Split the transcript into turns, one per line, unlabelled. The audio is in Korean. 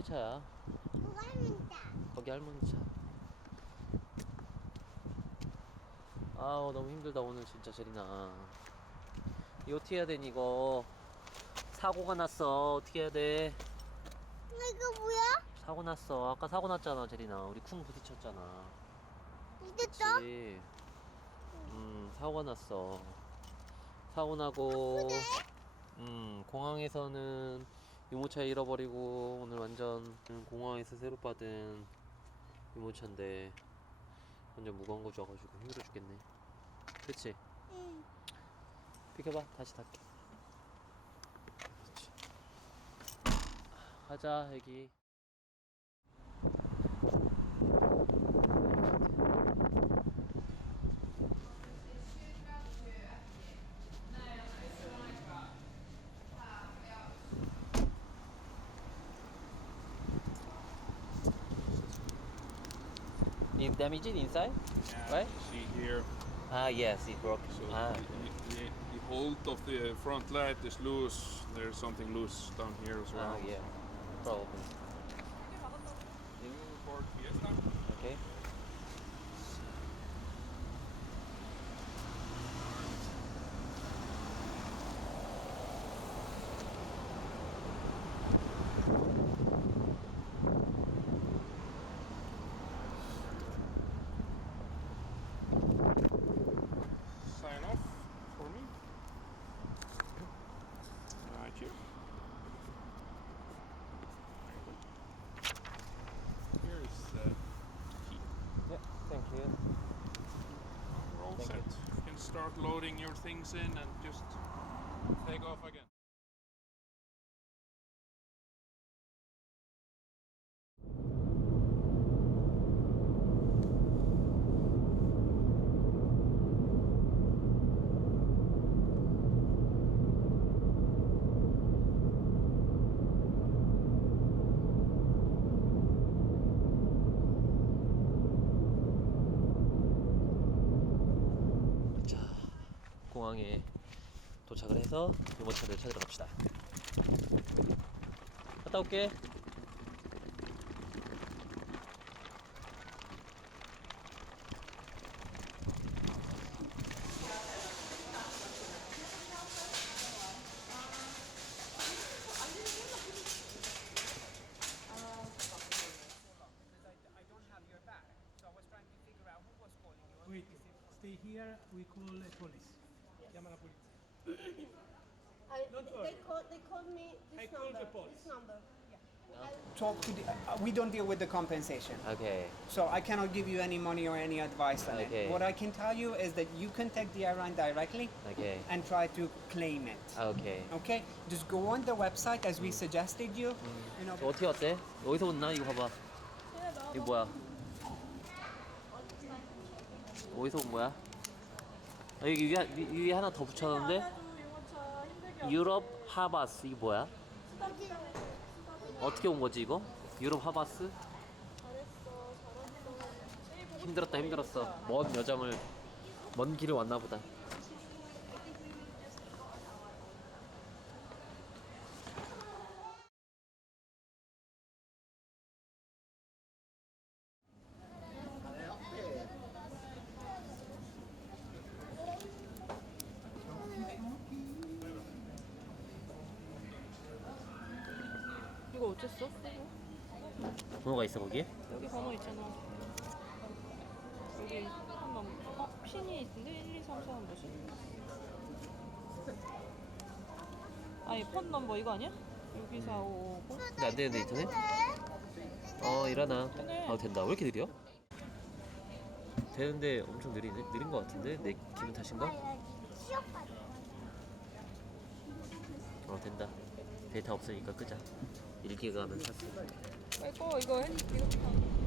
할머니 차야.
누가 민다.
거기 할머니 차. 아우 너무 힘들다 오늘 진짜 제리나. 이거 어떻게 해야 되니 이거? 사고가 났어. 어떻게 해야 돼?
이거 뭐야?
사고 났어. 아까 사고 났잖아 제리나. 우리 쿵 부딪혔잖아.
이겼어?
그치? 음 사고가 났어. 사고 나고. 음, 공항에서는 유모차 잃어버리고 오늘 완전 공항에서 새로 받은 유모차인데 완전 무거운 거 줘가지고 힘들어 죽겠네. 그치?
응.
비켜봐, 다시 탈게. 그치. 가자, 애기. In damaged inside?
Yeah,
Right?
See here,
Ah, yes, it broke.
so
ah,
the, the, the hold of the front light is loose. There's something loose down here as well.
ah, yeah, probably.
New Ford Fiesta.
Okay.
Sign off for me. Right here. Here is the key.
Yeah, thank you.
We're all
Thank
set. You can start loading your things in and just take off again.
공항에 도착을 해서 유모차를 찾으러 갑시다. 갔다 올게.
Llama a la policía.
I,
Don't
they,
worry.
they called. They called me this
I called
number.
the police.
This number.
talk to the, uh, we don't deal with the compensation
오케이.
so i cannot give you any money or any advice on
Okay.
it what i can tell you is that you contact the airline directly
오케이.
and try to claim it
오케이.
okay just go on the website as we suggested you you know
저 어떻게 왔대? 어디서 온나? 이거 봐봐. 이거 뭐야? 어디서 온 거야? 아, 여기 위에, 위- 위에 하나 더 붙여놨는데? 유럽 하바스 이게 뭐야? 어떻게 온 거지 이거? 유럽 하바스? 힘들었다 힘들었어 먼 여정을 먼 길을 왔나 보다
어쨌어?
번호가 있어 거기에?
여기 번호 있잖아. 여기 한번 어 핀이 있는데 1, 2, 3, 4 뭐지? 아니 폰 넘버 이거 아니야? 6, 2, 4, 5, 5.
근데 안 되는데 인터넷? 어 일어나
되네.
아 된다 왜 이렇게 느려? 되는데 엄청 느리네 느린 것 같은데 내 기분 탓인가? 어 된다 데이터 없으니까 끄자 1기가 하면 샀어
빨리 꺼 이거 핸 이거 다.